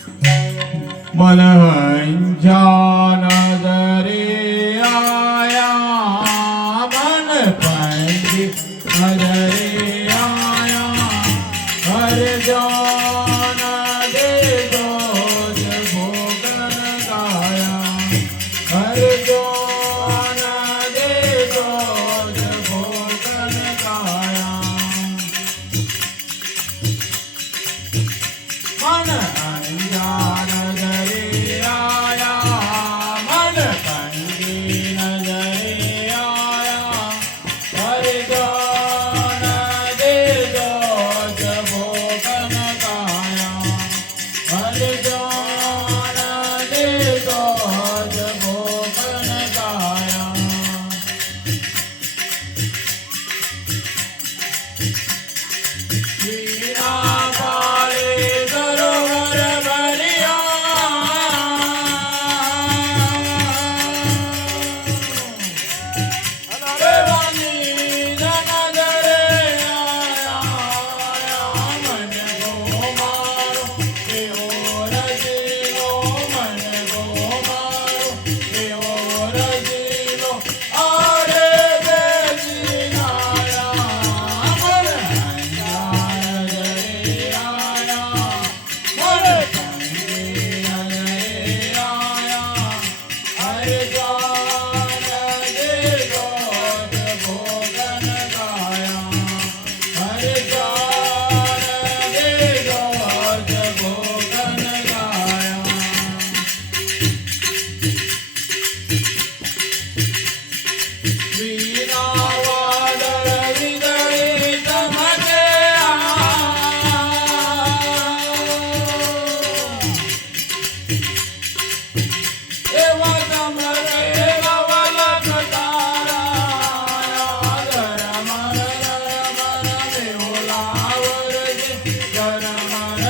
मन हंजान नजरे आया मन पंजी नजरे आया हर जान दे दो भोगन गाया हर जान दे दो भोगन गाया मन अंजान नजरे आया मन पंजी नजरे आया हर जान दे दो भोगन गाया हर जान दे दो भोगन गाया वीणा वाले सरोवर भरिया देवानी नजरे आया मन को मारो के और जीलो मन को मारो के और जीलो आरे बेसिनाया मन अंजान नजरे आया मन पंजी नजरे आया हर जान दे दो भोगन गाया हर जान दे दो भोगन गाया वीणा वादळ विदळी चमके एवा समरे नवल कतारा धरमर बेहुलावर जे धरमर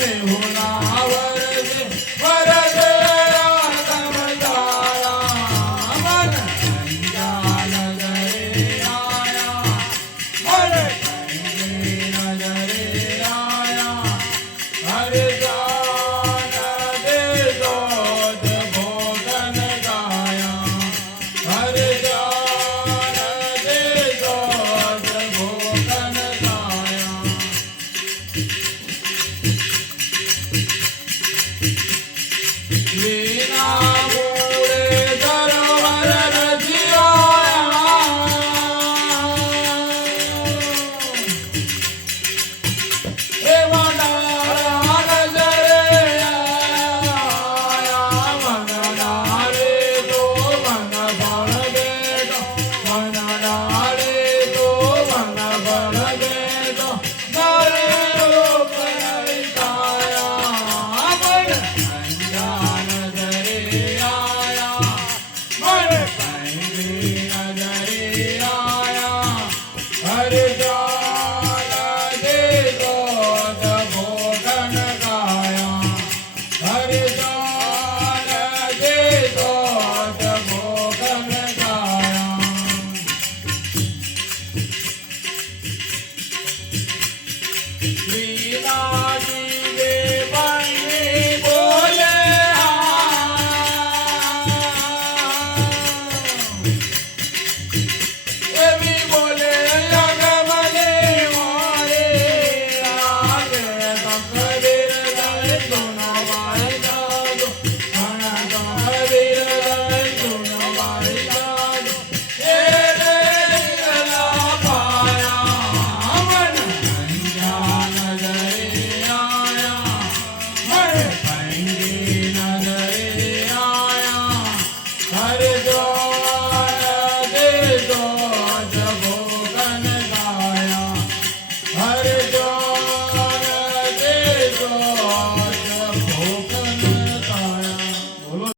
बेहुलावर जे वरदे समजाया मन अंजान नजरे आया मन पंजी नजरे आया हर जान दे दो भोगन गाया हर जान दे दो भोगन गाया वीणा मूळे सरोवर रचिया नजरे आया मन डाले तो मन बळ बेटो मन डाले तो मन बळ बेटो नरे रूप नविताया मन अंजान नजरे आया मन पंजी नजरे आया हर जान दे दो भोगन गाया हर जान दे दो भोगन गाया वीणा जी वे बनी बोले एवी बोले लगमले मारे आगे कबीर गए दोनों भाई जादू खाना कबीर गए दोनों भाई जादू ए गला पाया मन अंजान नजरे आया मन पंजी